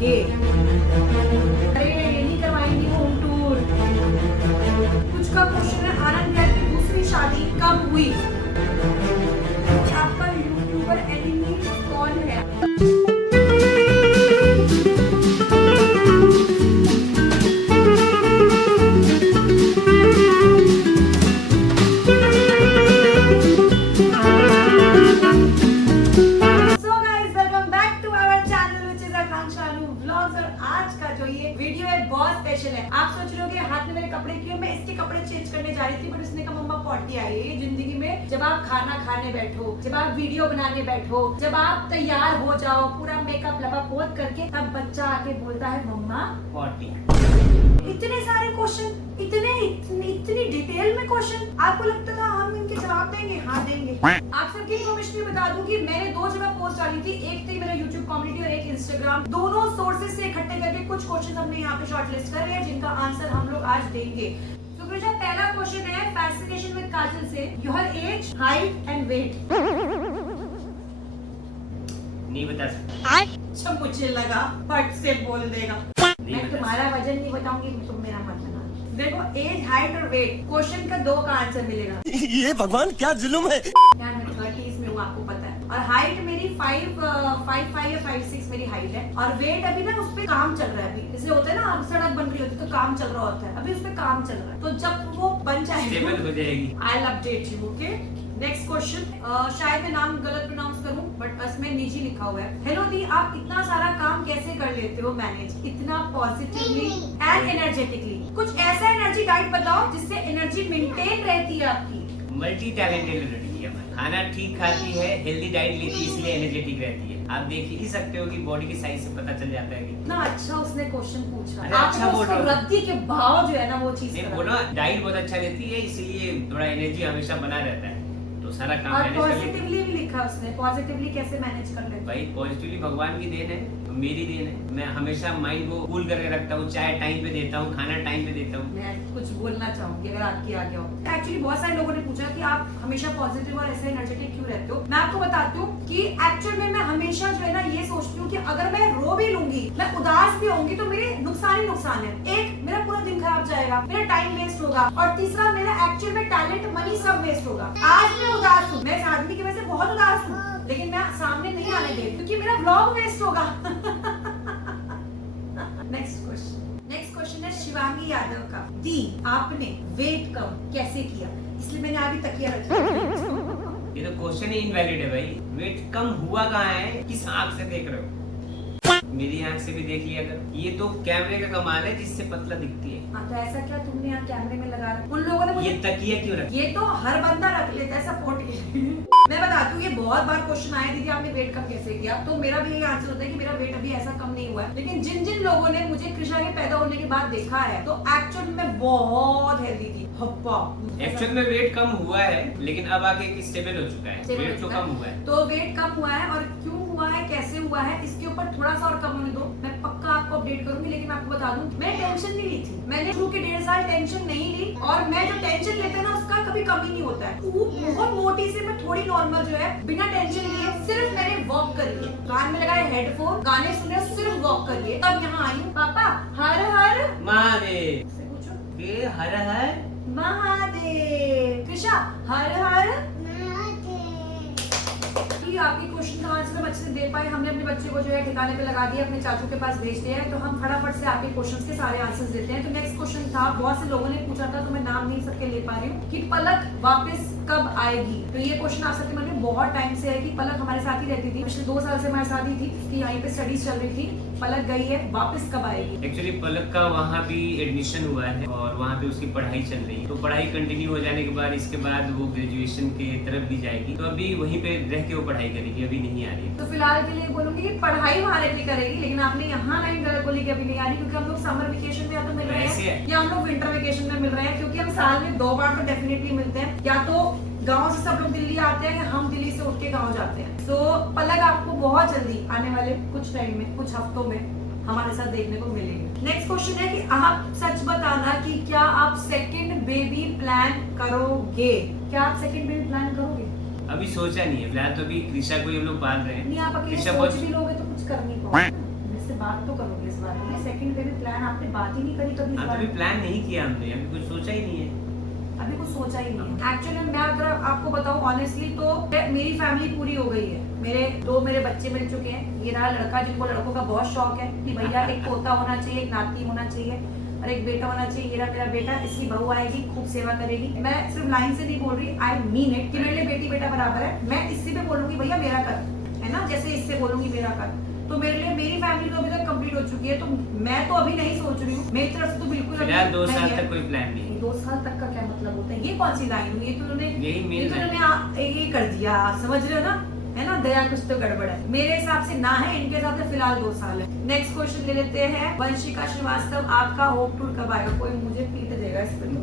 करोगे? अरे ये नहीं करवाएंगी होम टूर। कुछ का क्वेश्चन है, आनंद भैया की दूसरी शादी कब हुई? आपका यूट्यूबर एनिमी कौन है? वीडियो है बहुत स्पेशल है। आप सोच रहे हो कि हाथ में मेरे कपड़े क्यों? मैं इसके कपड़े चेंज करने जा रही थी, बट उसने कहा मम्मा पॉटी आई है जिंदगी में। जब आप खाना खाने बैठो, जब आप वीडियो बनाने बैठो, जब आप तैयार हो जाओ पूरा मेकअप लगा पोत करके, तब बच्चा आके बोलता है मम्मा पॉटी। इतने सारे क्वेश्चन, इतनी डिटेल में क्वेश्चन। आपको लगता था हम इनके जवाब देंगे? हाँ देंगे। आप सबकी इन्फॉर्मेशन बता दूं कि मैंने 2 जगह पोस्ट डाली थी, एक थी मेरा यूट्यूब कम्युनिटी और एक इंस्टाग्राम। दोनों सोर्सेज से इकट्ठे करके कुछ क्वेश्चन हमने यहाँ पे शॉर्टलिस्ट कर रहे हैं, जिनका आंसर हम लोग आज देंगे। तो कृषा, पहला क्वेश्चन है फैसिनेशन विद काजल से, your age, height and weight. नहीं बता सकता। अच्छा मुझे लगा फट से बोल देगा। मैं तुम्हारा वजन नहीं बताऊंगी, तुम मेरा मत बना। देखो, एज, हाइट और वेट, क्वेश्चन का 2 का आंसर मिलेगा। ये भगवान क्या जुल्म है। यार मैं 30s में हूँ, आपको पता है। और हाइट मेरी 5'5" या 5'6" मेरी हाइट है। और वेट अभी ना उस पे काम चल रहा है। अभी जैसे होता है ना, सड़क बन रही होती है तो काम चल रहा होता है, अभी उस पे काम चल रहा है। तो जब वो बन जाएगी हो जाएगी, I will update you. Okay, next question. शायद मैं नाम गलत प्रोनाउंस करूं, बट इसमें निजी लिखा हुआ है। हेलो दी, आप इतना सारा काम कैसे कर लेते हो मैनेज, इतना पॉजिटिवली एंड एनर्जेटिकली? कुछ ऐसा एनर्जी डाइट बताओ जिससे एनर्जी मेंटेन रहती है आपकी। मल्टी टैलेंटेड लड़की है। खाना ठीक खाती है, हेल्दी डाइट लेती है, इसलिए एनर्जेटिक रहती है। आप देख ही सकते हो कि बॉडी के साइज से पता चल जाता है कि इतना अच्छा उसने क्वेश्चन पूछा। अरे आप अच्छा बोल रहा हूं। रद्दी के भाव जो है ना वो चीज नहीं बोलो, डाइट बहुत अच्छा लेती है, इसलिए थोड़ा एनर्जी हमेशा बना रहता है, तो सारा काम और मैनेज कर लेती है। पॉजिटिवली भी लिखा उसने, पॉजिटिवली कैसे मैनेज कर लेते हैं? भाई पॉजिटिवली भगवान की देन है, मेरी देन है। मैं हमेशा माइंड को कूल करके रखता हूँ, चाय टाइम पे देता हूँ, खाना टाइम पे देता हूँ। मैं कुछ बोलना चाहूंगी अगर आपकी आगे हो। एक्चुअली बहुत सारे लोगों ने पूछा कि आप हमेशा पॉजिटिव और ऐसे एनर्जेटिक क्यों रहते हो। मैं आपको बताती हूँ कि एक्चुअल में मैं हमेशा जो है ना ये सोचती हूँ कि अगर मैं रो भी लूंगी, मैं उदास भी होंगी, तो मेरे नुकसान ही नुकसान है। एक, मेरा पूरा दिन खराब जाएगा, मेरा टाइम वेस्ट होगा, और तीसरा, मेरा एक्चुअल में टैलेंट, मनी सब वेस्ट होगा। आज मैं उदास हूँ, मैं इस आदमी की वजह से बहुत उदास हूँ, लेकिन मैं सामने नहीं आने दे क्योंकि मेरा व्लॉग वेस्ट होगा। नेक्स्ट क्वेश्चन है शिवांगी यादव का। दी, आपने वेट कम कैसे किया? इसलिए मैंने अभी तकिया रखा। ये तो क्वेश्चन ही इनवैलिड है भाई। वेट कम हुआ कहाँ है, किस आंख से देख रहे हो? मेरी आंख से भी देख लिया कर। ये तो कैमरे का कमाल है जिससे पतला दिखती है। हाँ, तो ऐसा क्या तुमने यहाँ कैमरे में लगा रखा? उन लोगों ने मुझे ये तकिया क्यों रखा? ये तो हर बंदा रख लेता है सपोर्ट के लिए। मैं बताती हूँ, ये बहुत बार क्वेश्चन आया, दीदी आपने वेट कम कैसे किया? तो मेरा भी यही आंसर होता है कि मेरा वेट अभी ऐसा कम नहीं हुआ है, लेकिन जिन जिन लोगों ने मुझे कृष्णा के पैदा होने के बाद देखा है, तो एक्चुअल में बहुत हेल्दी थी। एक्चुअल में वेट कम हुआ है, लेकिन अब आके स्टेबल हो चुका है। वेट तो कम हुआ है। तो वेट कम हुआ है, और क्यों हुआ है, कैसे हुआ है, इसके ऊपर थोड़ा सा और कम होने दो, मैं पक्का आपको अपडेट करूंगी। लेकिन मैं आपको बता दूं, मैं टेंशन नहीं ली थी। मैंने शुरू के 1.5 साल टेंशन नहीं ली, और मैं जो टेंशन लेते हैं ना उसका कभी कमी नहीं होता है। बहुत मोटी से मैं थोड़ी नॉर्मल जो है, बिना टेंशन लिए सिर्फ मैंने वॉक करी है, कान में लगाए हेडफोन, गाने सुने, सिर्फ वॉक करिए, तब यहाँ आई हूँ। पापा हर हर महादेव से पूछो, हर हर महादेव। कृषा हर हर। आपके क्वेश्चन का आंसर हम अच्छे से दे पाए, हमने अपने बच्चे को जो है ठिकाने पे लगा दिया, अपने चाचू के पास भेज दिया है, तो हम फटाफट से आपके क्वेश्चंस के सारे आंसर्स देते हैं। तो नेक्स्ट क्वेश्चन था, बहुत से लोगों ने पूछा था, तो मैं नाम नहीं सबके ले पा रही हूँ, कि पलक वापस कब आएगी? तो ये क्वेश्चन आप सबके मन में बहुत टाइम से है कि पलक हमारे साथ ही रहती थी, पिछले 2 साल से हमारे साथ ही थी, उसकी यहीं पे स्टडीज चल रही थी। पलक गई है, वापस कब आएगी? एक्चुअली पलक का वहाँ भी एडमिशन हुआ है और वहाँ पे उसकी पढ़ाई चल रही है, तो पढ़ाई कंटिन्यू हो जाने के बाद इसके बाद वो ग्रेजुएशन के तरफ भी जाएगी, तो अभी वहीं पे रह के वो पढ़ाई करेगी, अभी नहीं आ रही है। तो फिलहाल के लिए बोलूंगी कि पढ़ाई वहाँ रह के करेगी, लेकिन आपने यहाँ लाइन गलत बोली कि अभी नहीं आ रही, क्योंकि हम लोग समर वेकेशन में या तो मिल रहे हैं या हम लोग विंटर वेकेशन में मिल रहे हैं, क्योंकि हम साल में 2 बार तो डेफिनेटली मिलते हैं, या तो गांव से सब लोग दिल्ली आते हैं, हम दिल्ली से उठ के गांव जाते हैं। तो पलक आपको बहुत जल्दी आने वाले कुछ टाइम में, कुछ हफ्तों में हमारे साथ देखने को मिलेंगे। नेक्स्ट क्वेश्चन है कि आप सच बताना कि क्या आप सेकंड बेबी प्लान करोगे? क्या आप सेकंड बेबी प्लान करोगे? अभी सोचा नहीं है फिलहाल, तो अभी कृषा को हम लोग पाल रहे हैं। नहीं, आप अकेले कृषा सोच बहुत भी लोगे तो कुछ कर नहीं पाओगे। वैसे बात तो करोगे इस बारे में। सेकंड बेबी प्लान आपने बात ही नहीं करी कभी इस हाँ, बारे अभी में? प्लान नहीं किया हमने, अभी कुछ सोचा ही नहीं है। अभी कुछ सोचा ही नहीं है। एक्चुअली मैं अगर आपको बताऊं ऑनेस्टली तो मेरी फैमिली पूरी हो गई है। मेरे बच्चे मिल चुके हैं। ये रहा लड़का जिनको लड़कों का बहुत शौक है कि भैया एक पोता होना चाहिए, एक नाती होना चाहिए और एक बेटा होना चाहिए। ये रहा मेरा बेटा, इसकी बहू आएगी, खूब सेवा करेगी। मैं सिर्फ लाइन से नहीं बोल रही, आई मीन इट कि मेरे लिए बेटी बेटा बराबर है। मैं इससे पे बोलूंगी भैया मेरा कर, है ना, जैसे इससे बोलूंगी मेरा कर। तो मेरे लिए मेरी फैमिली तो अभी तक कंप्लीट हो चुकी है, तो मैं तो अभी नहीं सोच रही हूँ। मेरी तरफ से तो बिल्कुल फिलहाल 2 साल नहीं है। तक कोई प्लान नहीं है। 2 साल तक का क्या मतलब होता है? ये कौन सी लाइन हुई? ये तो उन्होंने यही मेन ये कर दिया, आप समझ रहे हो ना, है ना, दया कुछ तो गड़बड़ है। मेरे हिसाब से ना है, इनके हिसाब से फिलहाल 2 साल है। नेक्स्ट क्वेश्चन ले लेते हैं। वंशिका श्रीवास्तव, आपका होम टूर कब आएगा? कोई मुझे पीट देगा इस पे तो।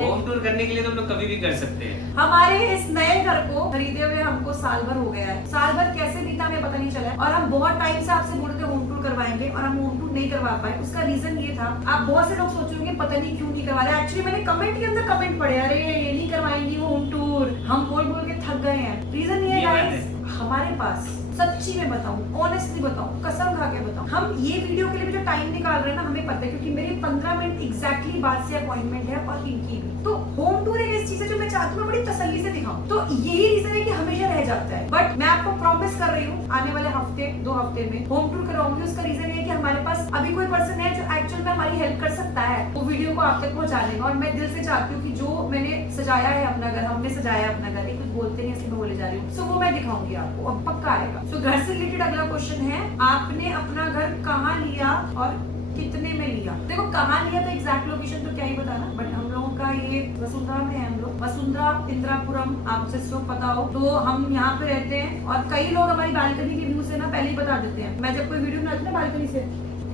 होम टूर करने के लिए तो हम लोग कभी भी कर सकते हैं। हमारे इस नए घर को खरीदे हुए हमको साल भर हो गया है। साल भर कैसे बीता हमें पता नहीं चला है। और हम बहुत टाइम से आपसे बोल रहे थे होम टूर करवाएंगे और हम होम टूर नहीं करवा पाए। उसका रीजन ये था, आप बहुत से लोग सोचोगे पता नहीं क्यों नहीं करवा रहे। एक्चुअली मैंने कमेंट के अंदर कमेंट पढ़े, अरे ये नहीं करवाएंगी होम टूर, हम बोल बोल के थक गए हैं। रीजन ये है हमारे पास, सच्ची में बताऊं, ऑनेस्टली बताऊं, कसम खा के बताऊं, हम ये वीडियो के लिए भी जो टाइम निकाल रहे हैं ना, हमें पता है क्योंकि मेरी 15 मिनट एग्जैक्टली बाद से अपॉइंटमेंट है और इनकी भी। तो होम टूर एक ऐसी चीज है जो मैं चाहती हूँ बड़ी तसल्ली से दिखाऊं। तो यही रीजन है कि हमेशा रह जाता है। बट मैं आपको प्रॉमिस कर रही हूँ आने वाले हफ्ते 2 हफ्ते में होम टूर कराऊंगी। उसका रीजन ये है कि हमारे पास अभी कोई पर्सन है जो एक्चुअल में हमारी हेल्प कर सकता है वो वीडियो को आप तक पहुंचाने का। और मैं दिल से चाहती हूँ कि जो मैंने सजाया है अपना घर, हमने सजाया है अपना घर, ये कुछ बोलते नहीं इसलिए मैं बोले जा रही हूँ, सो वो मैं दिखाऊंगी आपको और पक्का आएगा। सो घर से रिलेटेड अगला क्वेश्चन है, आपने अपना घर कहाँ लिया और कितने में लिया? देखो कहाँ लिया तो एग्जैक्ट लोकेशन तो क्या ही बताना, बट हम लोगों का ये वसुंधरा में है। हम लोग वसुंधरा इंदिरापुरम, आपसे सब पता हो तो हम यहाँ पे रहते हैं। और कई लोग हमारी बालकनी के व्यू से ना पहले ही बता देते हैं, मैं जब कोई वीडियो बनाती हूँ ना बालकनी से,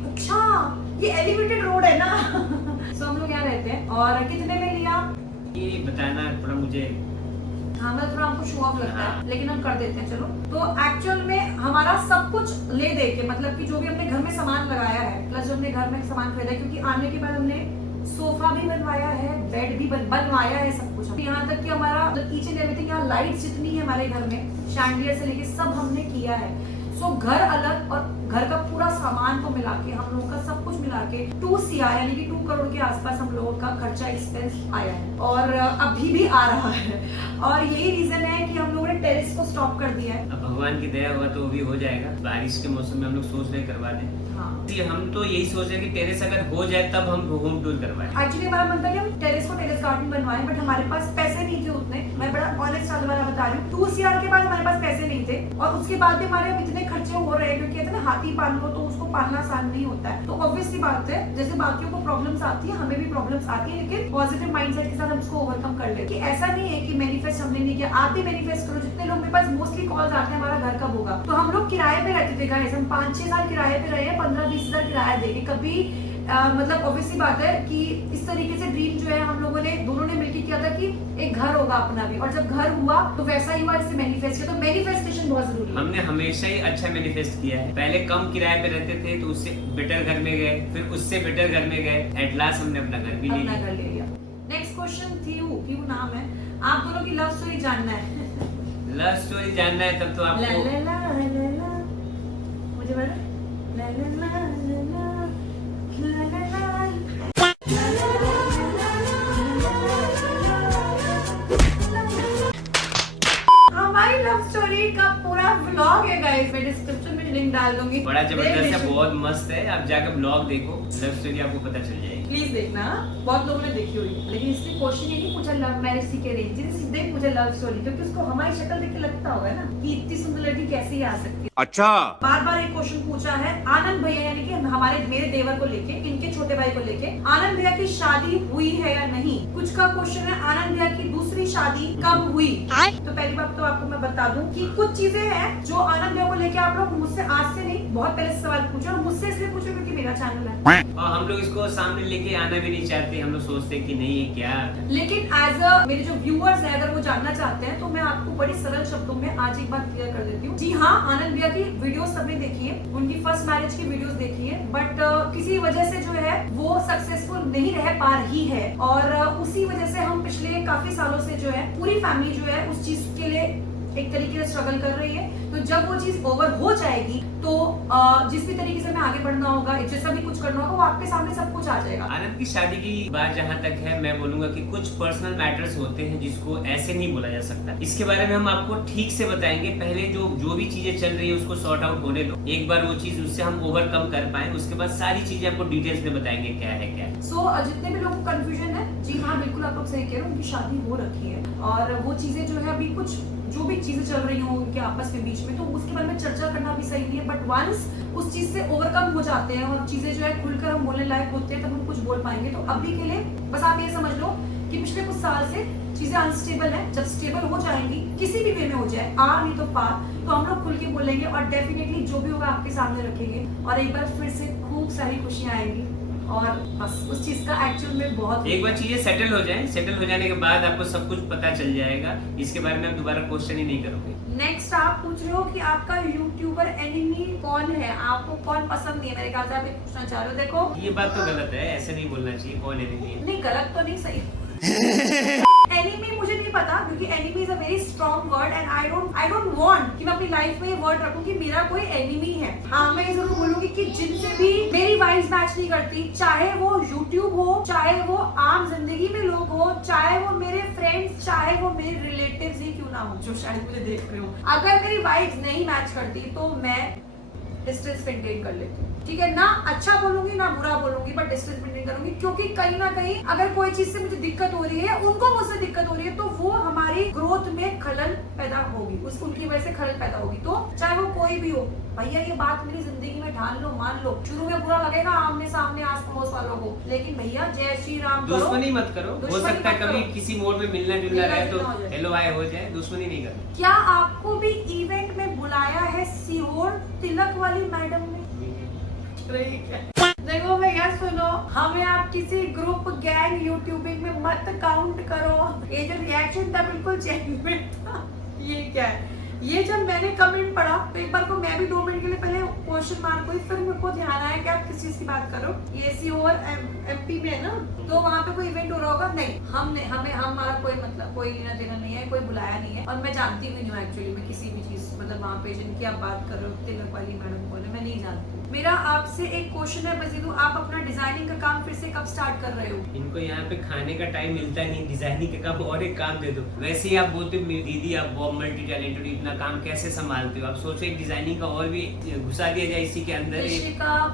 अच्छा ये एलिवेटेड रोड है ना। सो हम लोग यहाँ रहते हैं। और कितने में लिया ये बताना थोड़ा मुझे, हाँ मतलब थोड़ा हमको शो ऑफ लगता है, लेकिन हम कर देते हैं चलो। तो एक्चुअल में हमारा सब कुछ ले दे के, मतलब कि जो भी हमने घर में सामान लगाया है प्लस जो हमने घर में सामान खरीदा है, क्योंकि आने के बाद हमने सोफा भी बनवाया है, बेड भी बनवाया है, सब कुछ। यहाँ तक कि हमारा ईच एंड एवरीथिंग, यहाँ लाइट जितनी है हमारे घर में, शैंडियर से लेके सब हमने किया है। सो घर अलग और घर का पूरा सामान को मिला के हम लोगों का सब कुछ मिला के 2 CR यानी कि 2 करोड़ के आसपास हम लोगों का खर्चा एक्सपेंस आया है और अभी भी आ रहा है। और यही रीजन है कि हम लोगों ने टेरेस को स्टॉप कर दिया है। अब भगवान की दया हुआ तो वो भी हो जाएगा। बारिश के मौसम में हम लोग सोच रहे करवा दें। हाँ हम तो यही सोच रहे हैं कि टेरेस अगर हो जाए तब हम होम टूर करवाएं। एक्चुअली हमारा मन था कि हम टेरेस को टेरेस गार्डन बनवाएं, बट हमारे पास पैसे नहीं थे उतने। मैं बड़ा ऑनेस्ट वाला बता रही हूँ, 2 CR के बाद हमारे पास पैसे नहीं थे और उसके बाद भी हमारे अब इतने खर्चे हो रहे हैं, क्योंकि कहते हैं ना हाथी पाल लो तो उसको पालना आसान नहीं होता है। तो ऑब्वियसली बात है, जैसे बाकियों को प्रॉब्लम्स आती है हमें भी प्रॉब्लम्स आती है, लेकिन पॉजिटिव माइंडसेट के साथ हम उसको ओवरकम कर लेते हैं। ऐसा नहीं है कि मैनिफेस्ट हमने नहीं किया, आप भी मैनिफेस्ट करो। जितने लोग मेरे पास मोस्टली कॉल्स आते हैं हमारा घर कब होगा, तो हम लोग किराए पे रहते थे गाइस। हम 5-6 साल किराए पे रहे हैं, 15-20 हजार किराया देके। कभी मतलब ऑब्वियसली बात है कि इस तरीके से ड्रीम जो है हम लोगों ने दोनों ने मिलकर किया था कि एक घर होगा अपना भी, और जब घर हुआ तो वैसा ही हुआ जिससे मैनिफेस्ट किया। तो मैनिफेस्टेशन बहुत जरूरी है। हमने हमेशा ही अच्छा मैनिफेस्ट किया है। पहले कम किराए पे रहते थे तो उससे बेटर घर में गए, फिर उससे बेटर घर में गए, एट लास्ट हमने अपना घर भी ले लिया। नेक्स्ट क्वेश्चन थ्यू नाम है, आप दोनों की लव स्टोरी जानना है। लव स्टोरी जानना है तब तो आपको ला ला ला ला ला, मुझे बता ला ला ला ला ला ला ला ला। हमारी लव स्टोरी का पूरा व्लॉग है गाइस, मैं डिस्क्रिप्शन में लिंक डाल दूंगी। बड़ा जबरदस्त है, बहुत मस्त है। आप जाकर ब्लॉग देखो, लव स्टोरी आपको पता चल जाएगी। प्लीज देखना, बहुत लोगों ने देखी हुई है, लेकिन इसने क्वेश्चन ये नहीं पूछा लव मैरिज की अरेंज, सीधे पूछा लव स्टोरी, क्योंकि उसको हमारी शक्ल देख के लगता होगा ना कि इतनी सुंदर लड़की कैसे ही आ सकती है। अच्छा, बार बार एक क्वेश्चन पूछा है आनंद भैया, यानी कि हमारे मेरे देवर को लेके, इनके छोटे भाई को लेके, आनंद भैया की शादी हुई है या नहीं। कुछ का क्वेश्चन है आनंद भैया की दूसरी शादी कब हुई। तो पहली बात तो आपको मैं बता दूं कि कुछ चीजें हैं जो आनंद भैया को लेके आप लोग मुझसे आज से नहीं बहुत पहले से सवाल पूछो, और मुझसे इसलिए पूछो क्योंकि मेरा चैनल है और हम लोग इसको सामने लेके आना भी नहीं चाहते। हम लोग सोचते कि नहीं है क्या, लेकिन एज अ मेरे जो व्यूअर्स हैं अगर वो जानना चाहते हैं तो मैं आपको बड़ी सरल शब्दों में आज एक बात क्लियर कर देती हूँ। जी हाँ, आनंद भैया की वीडियोस सबने देखी है, उनकी फर्स्ट मैरिज की वीडियोस देखी है, बट किसी वजह से जो है वो सक्सेसफुल नहीं रह पा रही है, और उसी वजह से हम पिछले काफी सालों से जो है पूरी फैमिली जो है उस चीज के लिए एक तरीके से स्ट्रगल कर रही है। तो जब वो चीज ओवर हो जाएगी तो जिस भी तरीके से हमें आगे बढ़ना होगा, जैसा भी कुछ करना होगा, वो आपके सामने सब कुछ आ जाएगा। आनंद की शादी की बात जहाँ तक है, मैं बोलूंगा कि कुछ पर्सनल मैटर्स होते हैं जिसको ऐसे नहीं बोला जा सकता। इसके बारे में हम आपको ठीक से बताएंगे। पहले जो भी चीजें चल रही है उसको सॉर्ट आउट होने दो, एक बार वो चीज उससे हम ओवरकम कर पाए, उसके बाद सारी चीजें आपको डिटेल्स में बताएंगे क्या है क्या है। सो जितने भी लोगों को कंफ्यूजन है, जी हाँ बिल्कुल आप लोग सही कह रहे हो, उनकी शादी हो रखी है और वो चीजें जो है अभी कुछ जो भी चीजें चल रही हो उनके आपस में बीच में, तो उसके बारे में चर्चा करना भी सही नहीं है। बट वंस उस चीज से ओवरकम हो जाते हैं और चीजें जो है खुलकर हम बोलने लायक होते हैं, तब हम कुछ बोल पाएंगे। तो अभी के लिए बस आप ये समझ लो कि पिछले कुछ साल से चीजें अनस्टेबल है। जब स्टेबल हो जाएंगी, किसी भी वे में हो जाए, आ नहीं तो पार, तो हम लोग खुल के बोलेंगे और डेफिनेटली जो भी होगा आपके सामने रखेंगे और एक बार फिर से खूब सारी खुशियां आएंगी। और बस उस चीज का एक्चुअल में बहुत, एक बार चीजें सेटल हो जाए, सेटल हो जाने के बाद आपको सब कुछ पता चल जाएगा। इसके बारे में आप दोबारा क्वेश्चन ही नहीं करोगे। नेक्स्ट आप पूछ रहे हो कि आपका यूट्यूबर एनिमी कौन है, आपको कौन पसंद नहीं है। मेरे ख्याल से आप ये पूछना चाह रहे हो। देखो ये बात तो गलत है, ऐसे नहीं बोलना चाहिए। कौन एनिमी है? नहीं, गलत तो नहीं, सही। एनिमी मुझे नहीं पता क्योंकि enemy is a very strong word and I don't want कि मैं अपनी लाइफ में ये वर्ड रखूं कि मेरा कोई एनिमी है। हाँ, मैं जरूर बोलूंगी कि जिनसे भी मेरी वाइब्स मैच नहीं करती, चाहे वो यूट्यूब हो, चाहे वो आम जिंदगी में लोग हो, चाहे वो मेरे फ्रेंड्स, चाहे वो मेरे रिलेटिव्स ही क्यों ना हो जो शायद मुझे देख रहे हो, अगर मेरी वाइब्स नहीं मैच करती तो मैं डिस्टेंस मेंटेन कर लेती हूँ। ठीक है ना, अच्छा बोलूंगी ना बुरा बोलूंगी, बट डिस्टेंस मेंटेन करूंगी क्योंकि कहीं ना कहीं अगर कोई चीज से मुझे दिक्कत हो रही है, उनको मुझसे दिक्कत हो रही है, तो वो हमारी ग्रोथ में खलल पैदा होगी, उनकी वजह से खलल पैदा होगी। तो चाहे वो कोई भी हो, भैया ये बात मेरी जिंदगी में ठान लो, मान लो। शुरू में बुरा लगेगा आमने सामने आस पड़ोस वालों को, लेकिन भैया जय श्री राम करो, दुश्मनी मत करो। हो सकता है कभी किसी मोड में मिलना जुलना रहे तो हेलो हाय हो जाए, दुश्मनी नहीं करनी। क्या आपको भी इवेंट में बुलाया है सीहोर तिलक वाली मैडम ने? देखो भैया सुनो, हमें आप किसी ग्रुप गैंग यूट्यूबिंग में मत काउंट करो। ये जो रिएक्शन था बिल्कुल जेन्युइन था। ये क्या है? ये जब मैंने कमेंट पढ़ा तो एक बार को मैं भी 2 मिनट के लिए पहले क्वेश्चन मार्क हुई, फिर मेरे को ध्यान आया कि आप किस चीज की बात करो। ये सीओर एमपी में है ना, तो वहाँ पे कोई इवेंट हो रहा होगा। नहीं, हमारा कोई मतलब कोई लेना देना नहीं है, कोई बुलाया नहीं है और मैं जानती भी नहीं हूँ एक्चुअली में किसी भी चीज, मतलब वहाँ पे जिनकी आप बात कर रहे हो तिलक वाली मैडम को, मैं नहीं जानती। मेरा आपसे एक क्वेश्चन है बजीदू, आप अपना डिजाइनिंग का काम फिर से कब स्टार्ट कर रहे हो? इनको यहाँ पे खाने का टाइम मिलता नहीं, डिजाइनिंग का काम और एक काम दे दो। वैसे ही आप बोलते हो दीदी आप बहुत मल्टी टैलेंटेड, इतना काम कैसे संभालते हो? आप सोचो एक डिजाइनिंग का और भी घुसा दिया जाए इसी के अंदर।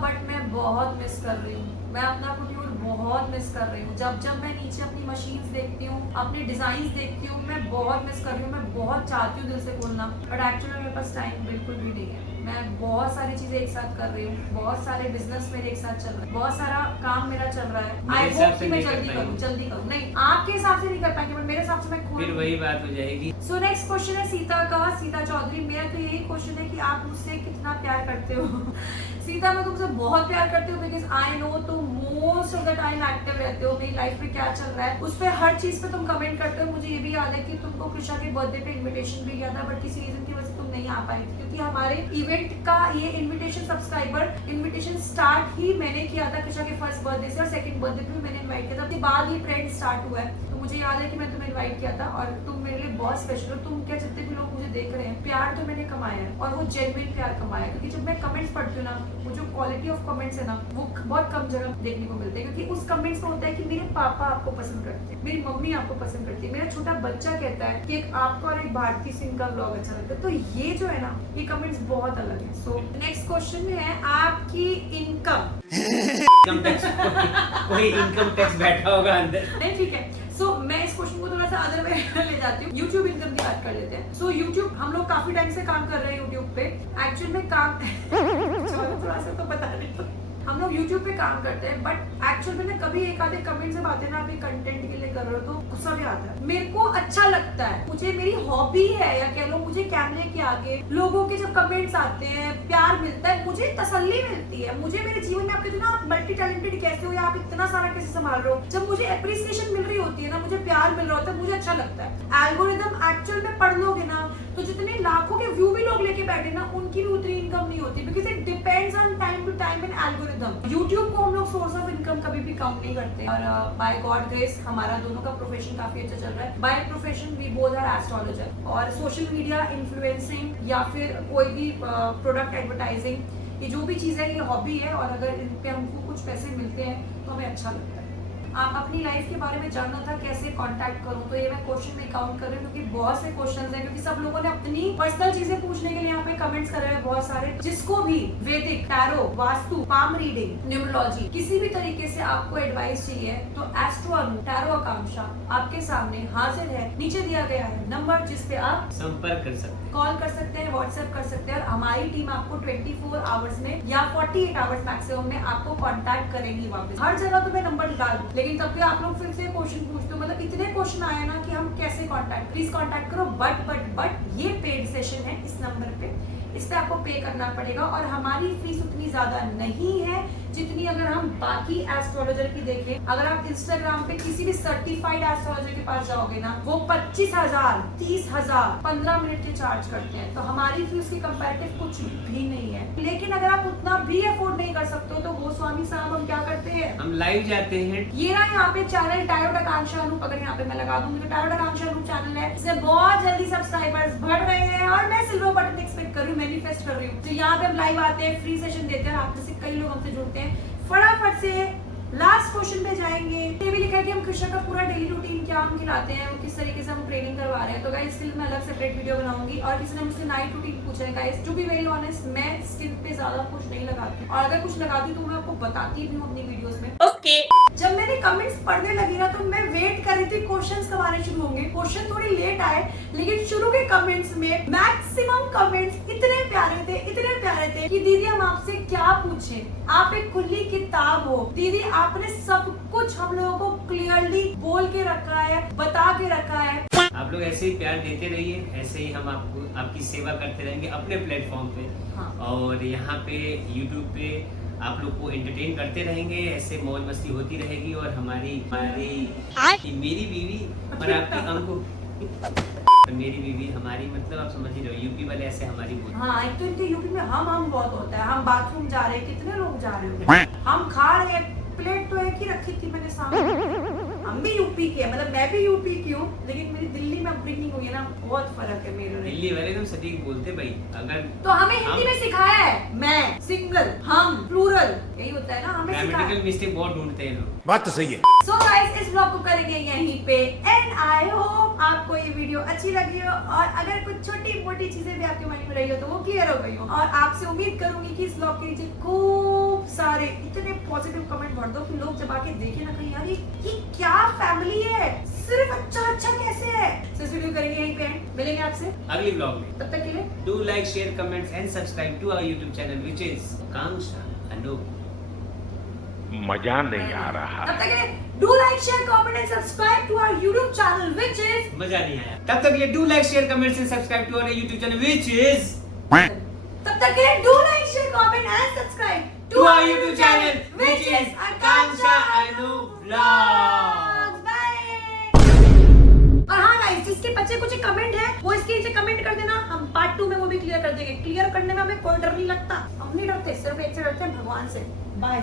बट मैं बहुत मिस कर रही हूँ, मैं अपना कुटीर बहुत मिस कर रही हूँ। जब मैं नीचे अपनी मशीन्स देखती हूँ, अपने डिजाइन देखती हूँ, मैं बहुत मिस कर रही हूँ। मैं बहुत चाहती हूँ दिल से बोलना, बट एक्चुअली मेरे पास टाइम बिल्कुल भी नहीं है। मैं बहुत सारी चीजें एक साथ कर रही हूँ, बहुत सारे बिजनेस मेरे एक साथ चल रहे हैं, बहुत सारा काम मेरा चल रहा है। आई होप कि मैं जल्दी करूँ। नहीं, आपके हिसाब से नहीं कर पाएंगे, बट मेरे हिसाब से मैं फिर वही बात हो जाएगी। सो नेक्स्ट क्वेश्चन है सीता का, सीता चौधरी। मेरा तो यही क्वेश्चन है कि आप मुझसे कितना प्यार करते हो? सीता, मैं तुमसे बहुत प्यार करती हूँ बिकॉज आई नो तुम most of the time active रहते हो, मेरी लाइफ में क्या चल रहा है उस पर हर चीज पे तुम कमेंट करते हो। मुझे ये भी याद है कि तुमको कृष्णा के बर्थडे पे इनविटेशन भी किया था, बट किसी रीजन की वजह से तुम नहीं आ पाई थी, क्योंकि हमारे इवेंट का ये इनविटेशन सब्सक्राइबर इनविटेशन स्टार्ट ही मैंने किया था कृष्णा के फर्स्ट बर्थडे से, और सेकंड बर्थडे पे भी मैंने इनवाइट किया था। उसके बाद ही ट्रेंड स्टार्ट हुआ है, तो मुझे याद है कि मैं तुम्हें इनवाइट किया था और तुम मेरे लिए बहुत स्पेशल हो। तुम क्या, जितने भी लोग मुझे देख रहे हैं, प्यार तो मैंने कमाया है और वो जेन्युइन प्यार कमाया है, क्योंकि जब मैं कमेंट्स पढ़ती हूँ ना, वो जो क्वालिटी ऑफ कमेंट्स है ना, वो बहुत कम जगह देखने को मिलते हैं। क्योंकि उस कमेंट्स में होता है कि मेरे पापा आपको पसंद करते हैं, मेरी मम्मी आपको पसंद करती है, मेरा छोटा बच्चा कहता है कि एक आपको और एक भारती सिंह का ब्लॉग अच्छा लगता है। तो ये जो है ना, ये कमेंट्स बहुत अलग है। सो नेक्स्ट क्वेश्चन है आपकी इनकम टैक्स, कोई इनकम टैक्स बैठा होगा अंदर। नहीं, ठीक है। सो मैं इस क्वेश्चन को थोड़ा सा अदर वे ले जाती हूँ। यूट्यूब इनकम की बात कर लेते हैं। सो यूट्यूब हम लोग काफी टाइम से काम कर रहे हैं यूट्यूब पे। एक्चुअल में काम थोड़ा सा तो बता रही हूँ, हम लोग YouTube पे काम करते हैं, बट एक्चुअल में कभी एक आधे कमेंट से बातें ना अभी कंटेंट के लिए कर रहे हो तो गुस्सा भी आता है। मेरे को अच्छा लगता है, मुझे मेरी हॉबी है, या कह लो मुझे कैमरे के आगे लोगों के जब कमेंट्स आते हैं, प्यार मिलता है, मुझे तसल्ली मिलती है। मुझे मेरे जीवन में आप कहते हो ना, आप मल्टी टैलेंटेड कैसे हो या आप इतना सारा कैसे संभाल रहे हो, जब मुझे एप्रिसिएशन मिल रही होती है ना, मुझे प्यार मिल रहा होता है, मुझे अच्छा लगता है। एल्गोरिदम एक्चुअल में पढ़ लोगे ना, तो जितने लाखों के व्यू भी लोग लेके बैठे ना, उनकी भी उतनी इनकम नहीं होती, because it depends on time to time um in algorithm. YouTube को हम लोग सोर्स ऑफ इनकम कभी भी काउंट नहीं करते, और बाय गॉड ग्रेस हमारा दोनों का प्रोफेशन काफी अच्छा चल रहा है। By profession we both are astrologer, और सोशल मीडिया इन्फ्लुएंसिंग या फिर कोई भी प्रोडक्ट एडवर्टाइजिंग, ये जो भी चीज़ है ये हॉबी है, और अगर इन पे हमको कुछ पैसे मिलते हैं तो हमें अच्छा लगता है। आप अपनी लाइफ के बारे में जानना था कैसे कांटेक्ट करूं, तो ये मैं क्वेश्चन में काउंट कर रही हूँ क्योंकि बहुत से क्वेश्चंस हैं, क्योंकि सब लोगों ने अपनी पर्सनल चीजें पूछने के लिए यहाँ पे कमेंट्स कर रहे हैं बहुत सारे। जिसको भी वैदिक, tarot, vastu, palm reading, numerology, किसी भी तरीके से आपको एडवाइस चाहिए तो एस्ट्रो अनु, टैरो आकांक्षा आपके सामने हाजिर है। नीचे दिया गया है नंबर जिस पे आप संपर्क कर सकते हैं, कॉल कर सकते हैं, व्हाट्सएप कर सकते हैं, और हमारी टीम आपको 24 आवर्स में या 48 आवर्स मैक्सिमम में आपको कांटेक्ट करेगी वापस। हर जगह तो मैं नंबर डाल दूं, लेकिन तब भी आप लोग फिर से क्वेश्चन पूछते हो, मतलब इतने क्वेश्चन आए ना कि हम कैसे कांटेक्ट, प्लीज कांटेक्ट करो। बट ये पेड सेशन है इस नंबर पे, इस पे आपको पे करना पड़ेगा, और हमारी फीस उतनी ज्यादा नहीं है जितनी अगर हम बाकी एस्ट्रोलॉजर की देखें। अगर आप इंस्टाग्राम पे किसी भी सर्टिफाइड एस्ट्रोलॉजर के पास जाओगे ना, वो 25,000, 30,000 15 मिनट के चार्ज करते हैं, तो हमारी फीस के कंपैरेटिव कुछ भी नहीं है। लेकिन अगर आप उतना भी अफोर्ड नहीं कर सकते हो तो गोस्वामी साहब हम क्या करते हैं, हम लाइव जाते हैं। ये ना यहाँ पे चैनल टैरोट आकांक्षा अनूप, अगर यहाँ पे मैं लगा दूंगी तो टैरोट आकांक्षा अनूप चैनल है, इससे बहुत जल्दी सब्सक्राइबर्स बढ़ रहे हैं, और मैं सिल्वर बटन एक्सपेक्ट कर रही हूँ, मैनिफेस्ट कर रही हूँ। तो यहाँ पे हम लाइव आते हैं, फ्री सेशन देते हैं, आप जैसे कई लोग हमसे जुड़ते हैं। फटाफट से लास्ट क्वेश्चन पे जाएंगे। ये भी लिखा है कि हम कृष्ण का पूरा डेली रूटीन क्या हम खिलाते हैं, किस तरीके से हम ट्रेनिंग करवा रहे हैं, तो गाइस इसके लिए मैं अलग सेपरेट वीडियो बनाऊंगी। और किसी ने मुझसे नाइट रूटीन पूछा है guys, to be very honest मैं स्किन पे ज्यादा कुछ नहीं लगाती, और अगर कुछ लगाती तो मैं आपको बताती भी हूँ अपनी वीडियोस में। ओके। जब मैंने कमेंट्स पढ़ने लगी ना तो मैं वेट कर रही थी क्वेश्चंस कब आने शुरू होंगे। क्वेश्चन थोड़ी लेट आए, लेकिन शुरू के कमेंट्स में मैक्सिमम कमेंट्स इतने प्यारे थे कि दीदी हम आपसे क्या पूछें, आप एक खुली किताब हो दीदी, आपने सब कुछ हम लोगों को क्लियरली बोल के रखा है, बता के रखा है। आप लोग ऐसे ही प्यार देते रहिए, ऐसे ही हम आपको आपकी सेवा करते रहेंगे अपने प्लेटफॉर्म पे। हाँ। और यहाँ पे यूट्यूब पे आप लोग को एंटरटेन करते रहेंगे, ऐसे मौज मस्ती होती रहेगी। और हमारी मेरी बीवी और आपकी अंकु मेरी बीवी हमारी, मतलब आप समझ ही रहे हो, यूपी वाले ऐसे हमारी बोलते हैं। हाँ, एक तो इनके यूपी में हम बहुत होता है। हम बाथरूम जा रहे हैं, कितने लोग जा रहे होंगे, हम खा रहे हैं, प्लेट तो एक ही रखी थी मैंने सामने। हम भी यूपी के, मतलब मैं भी यूपी की हूँ, लेकिन मेरी दिल्ली में अपब्रिंगिंग हुई है ना, बहुत फर्क है मेरे। दिल्ली वाले एकदम सटीक बोलते भाई। अगर तो हमें हिंदी में सिखाया है, मैं, सिंगल, हम, प्लूरल, यही होता है ना हमें सिखाया। ग्रामेटिकल मिस्टेक बहुत ढूंढते हैं लोग। बात तो सही है। सो गाइस इस ब्लॉग को करेंगे यहीं पे एंड। आई होप आपको ये वीडियो अच्छी लगी हो, और अगर कुछ छोटी मोटी चीजें भी आपके माइंड में रही हो तो वो क्लियर हो गई हो। और आपसे उम्मीद करूंगी कि इस ब्लॉग के नीचे खूब सारे इतने पॉजिटिव कमेंट भर दो कि लोग जब आके देखे ना कहीं, यार ये क्या फैमिली है, सिर्फ अच्छा कैसे है। सो इस वीडियो करेंगे यहीं पे एंड, मिलेंगे आपसे अगली ब्लॉग में, तब तक के लिए do like, share, comments and subscribe to our YouTube channel which is Akanksha Anoop. मजा नहीं आ रहा। तब तक के लिए do like, share, comment and subscribe to our YouTube channel which is, मजा नहीं आया। तब तक ये do like, share, comments and subscribe to our YouTube channel which is, तब तक के लिए do like, share, comment and subscribe to our YouTube channel which is Akanksha Anoop vlogs. और हाँ गाइस, जिसके बच्चे कुछ कमेंट है वो इसके नीचे कमेंट कर देना, हम पार्ट 2 में वो भी क्लियर कर देंगे। क्लियर करने में हमें कोई डर नहीं लगता, हम नहीं डरते, सिर्फ एक से डरते हैं, भगवान से। बाय।